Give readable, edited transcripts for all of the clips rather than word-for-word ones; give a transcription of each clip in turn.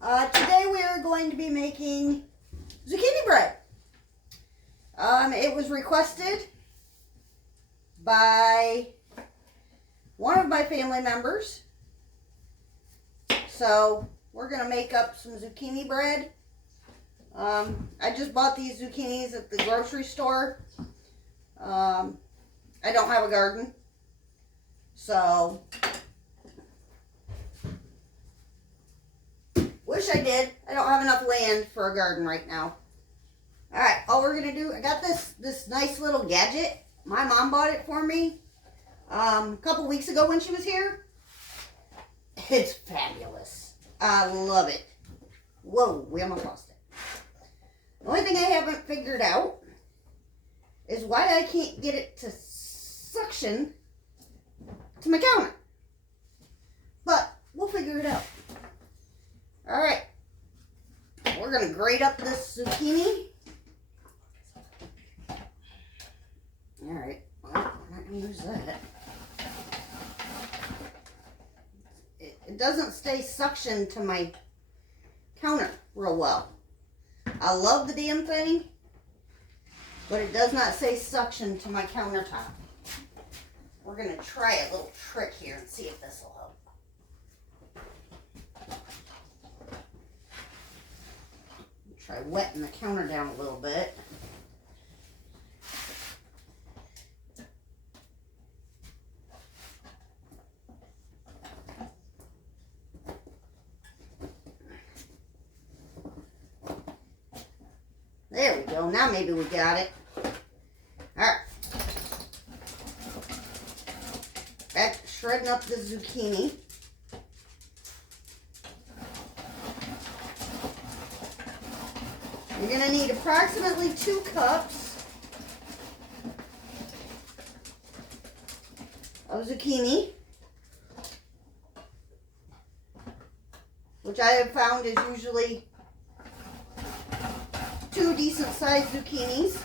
Today we are going to be making zucchini bread. It was requested by one of my family members. So we're going to make up some zucchini bread. I just bought these zucchinis at the grocery store. I don't have a garden. So wish I did. I don't have enough land for a garden right now. Alright, all we're going to do, I got this nice little gadget. My mom bought it for me a couple weeks ago when she was here. It's fabulous. I love it. Whoa, we almost lost it. The only thing I haven't figured out is why I can't get it to suction to my counter. But we'll figure it out. Alright, we're going to grate up this zucchini. Alright, well, we're not going to use that. It doesn't stay suctioned to my counter real well. I love the damn thing, but it does not say suction to my countertop. We're going to try a little trick here and see if this will help. Try wetting the counter down a little bit. There we go. Now maybe we got it. Alright. Back to shredding up the zucchini. You're going to need approximately 2 cups of zucchini, which I have found is usually 2 decent sized zucchinis.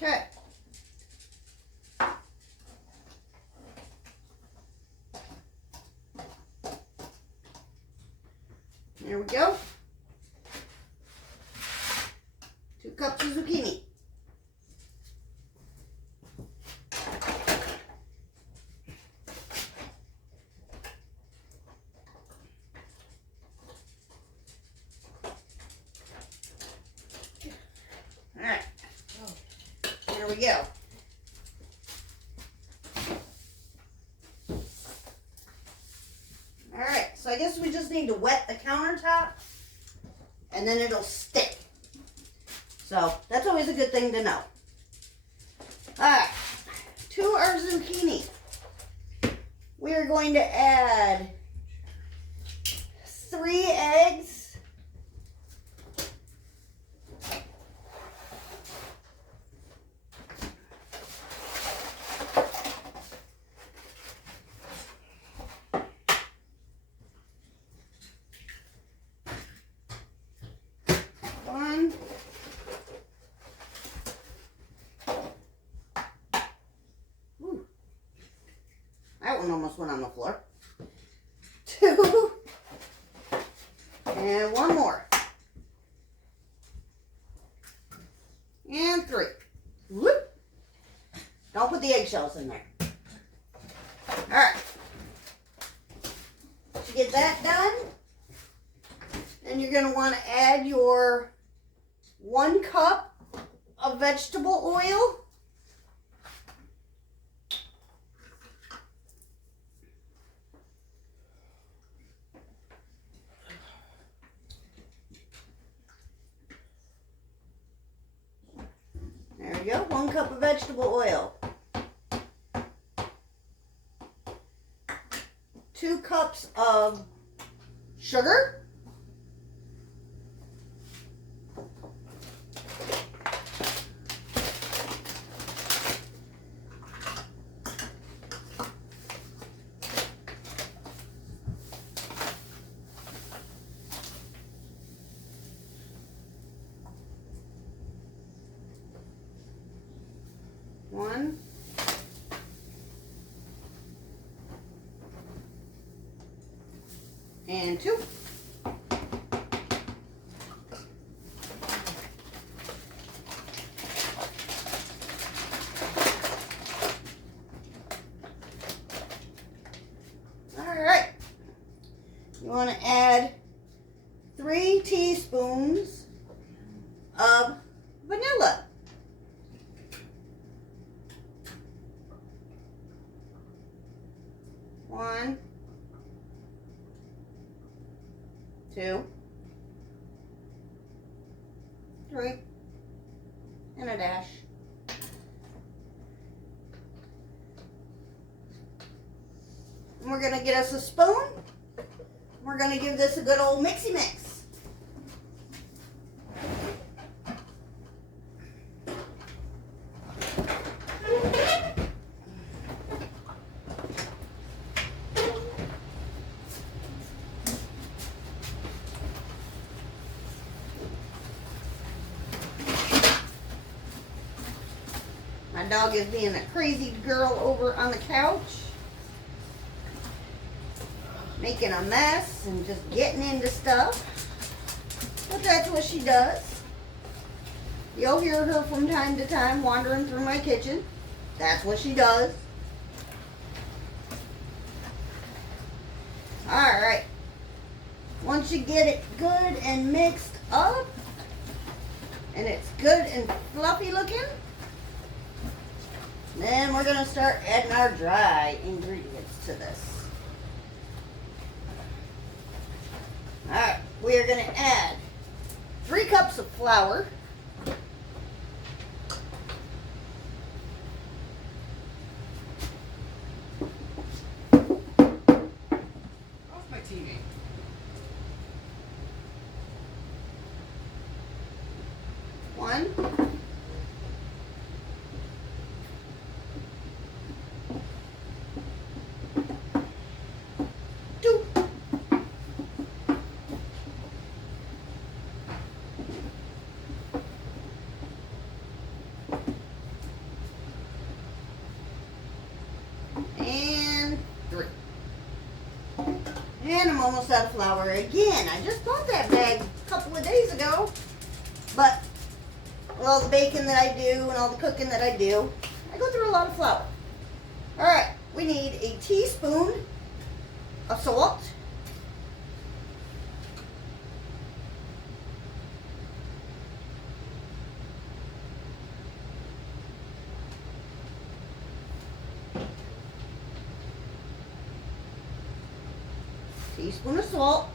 Okay. There we go. 2 cups of zucchini. All right. There we go. Alright, so I guess we just need to wet the countertop and then it'll stick. So that's always a good thing to know. Alright, to our zucchini, we are going to add 3 eggs. That one almost went on the floor. 2. And 1 more. And 3. Whoop. Don't put the eggshells in there. Alright. To get that done, then you're going to want to add your 1 cup of vegetable oil. go. 1 cup of vegetable oil. 2 cups of sugar. One. And 2. All right. You want to add 3 teaspoons of vanilla. One, 2, 3, and a dash. And we're going to get us a spoon. We're going to give this a good old mixy mix. My dog is being a crazy girl over on the couch, making a mess and just getting into stuff. But that's what she does. You'll hear her from time to time wandering through my kitchen. That's what she does. Alright. Once you get it good and mixed up, and it's good and fluffy looking, then we're going to start adding our dry ingredients to this. Alright, we are going to add 3 cups of flour. Off my TV. 1, 2, and 3. And I'm almost out of flour again. I just bought that bag a couple of days ago, but with all the baking that I do and all the cooking that I do, I go through a lot of flour. Alright, we need a teaspoon of salt. Teaspoon of salt.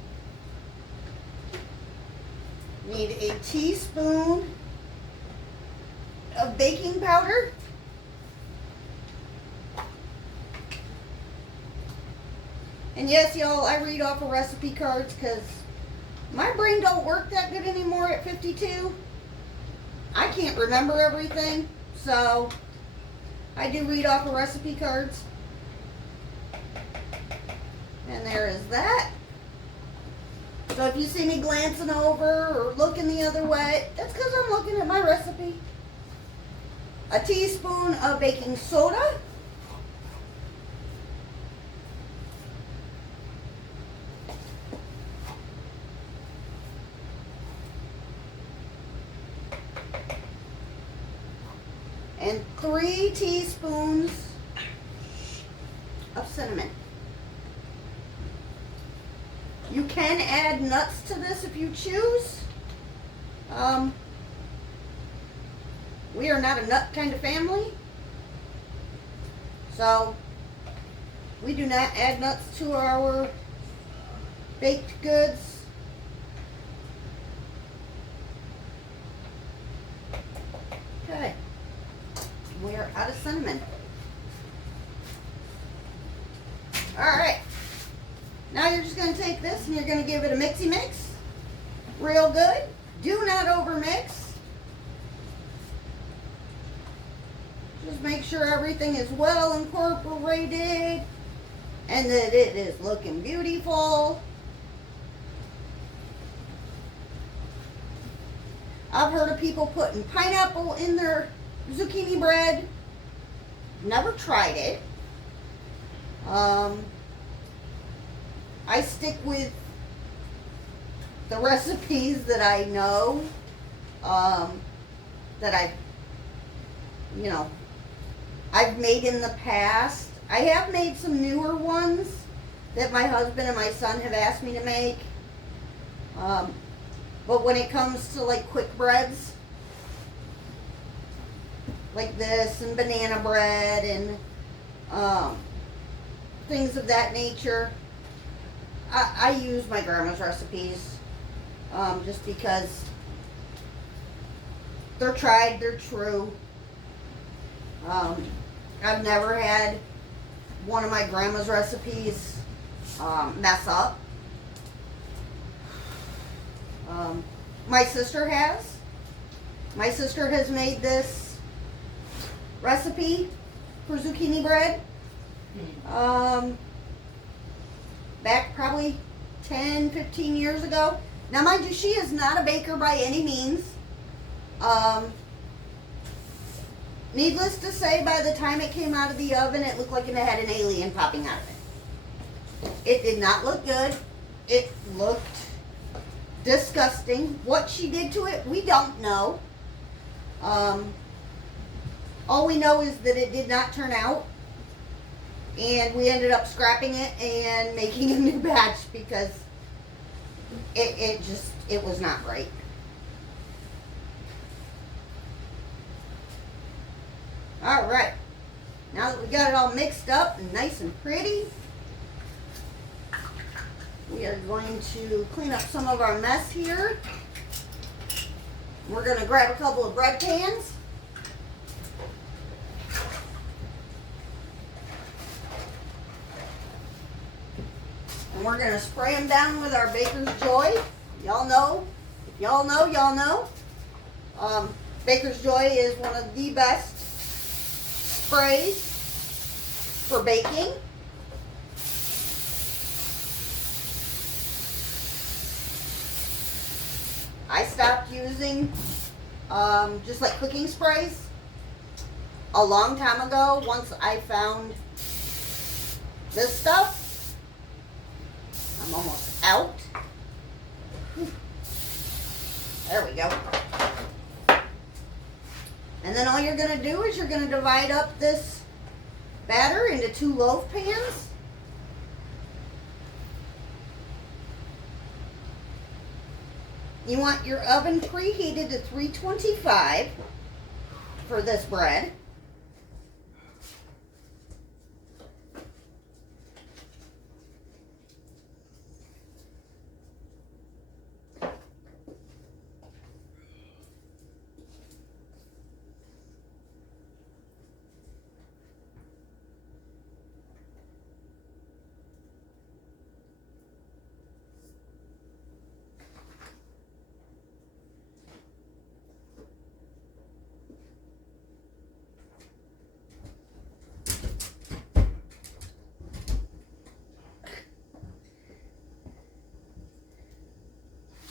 Need a teaspoon of baking powder. And yes, y'all, I read off of recipe cards because my brain don't work that good anymore at 52. I can't remember everything, so I do read off of recipe cards. And there is that. So if you see me glancing over or looking the other way, that's because I'm looking at my recipe. A teaspoon of baking soda. And 3 teaspoons of cinnamon. You can add nuts to this if you choose. We are not a nut kind of family, so we do not add nuts to our baked goods. Okay. we're out of cinnamon. Alright. Now you're just going to take this and you're going to give it a mixy mix. Real good. Do not over mix. Just make sure everything is well incorporated and that it is looking beautiful. I've heard of people putting pineapple in their zucchini bread. Never tried it. I stick with the recipes that I know, that I've made in the past. I have made some newer ones that my husband and my son have asked me to make. But when it comes to like quick breads, like this and banana bread and things of that nature, I use my grandma's recipes just because they're tried, they're true. I've never had one of my grandma's recipes mess up. My sister has. My sister has made this recipe for zucchini bread back probably 10, 15 years ago. Now, mind you, she is not a baker by any means. Needless to say, by the time it came out of the oven, it looked like it had an alien popping out of it. It did not look good. It looked disgusting. What she did to it, we don't know. All we know is that it did not turn out, and we ended up scrapping it and making a new batch because it was not right. All right, now that we got it all mixed up and nice and pretty, we are going to clean up some of our mess here. We're going to grab a couple of bread pans. And we're going to spray them down with our Baker's Joy. Y'all know. If y'all know, y'all know. Baker's Joy is one of the best sprays for baking. I stopped using just like cooking sprays a long time ago once I found this stuff. I'm almost out. There we go. And then all you're going to do is you're going to divide up this batter into 2 loaf pans. You want your oven preheated to 325 for this bread.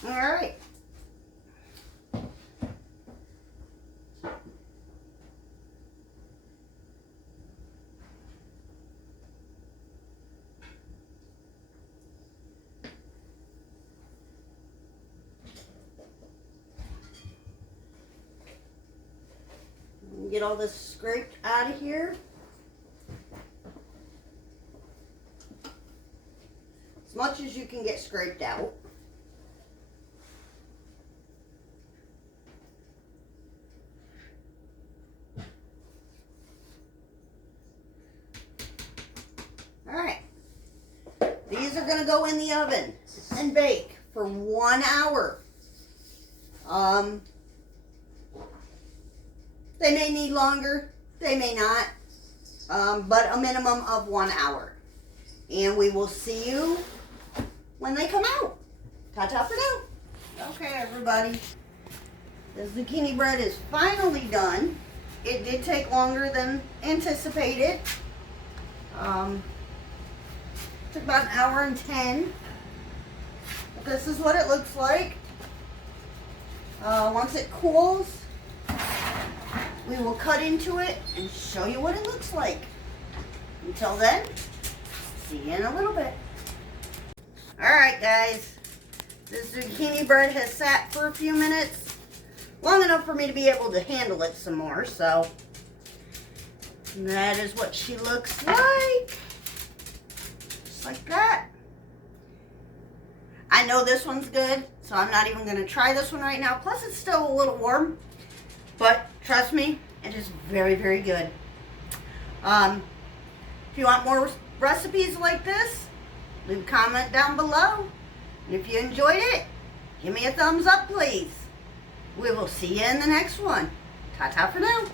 All right. Get all this scraped out of here. As much as you can get scraped out. Alright. These are going to go in the oven and bake for 1 hour. They may need longer. they may not, but a minimum of 1 hour. And we will see you when they come out. Ta-ta for now. Okay, everybody. The zucchini bread is finally done. It did take longer than anticipated. Took about 1 hour and 10. But this is what it looks like. Once it cools, we will cut into it and show you what it looks like. Until then, see you in a little bit. Alright guys, this zucchini bread has sat for a few minutes, long enough for me to be able to handle it some more, so that is what she looks like. Just like that. I know this one's good, so I'm not even going to try this one right now. Plus, it's still a little warm. But, trust me, it is very, very good. If you want more recipes like this, leave a comment down below. And if you enjoyed it, give me a thumbs up, please. We will see you in the next one. Ta-ta for now.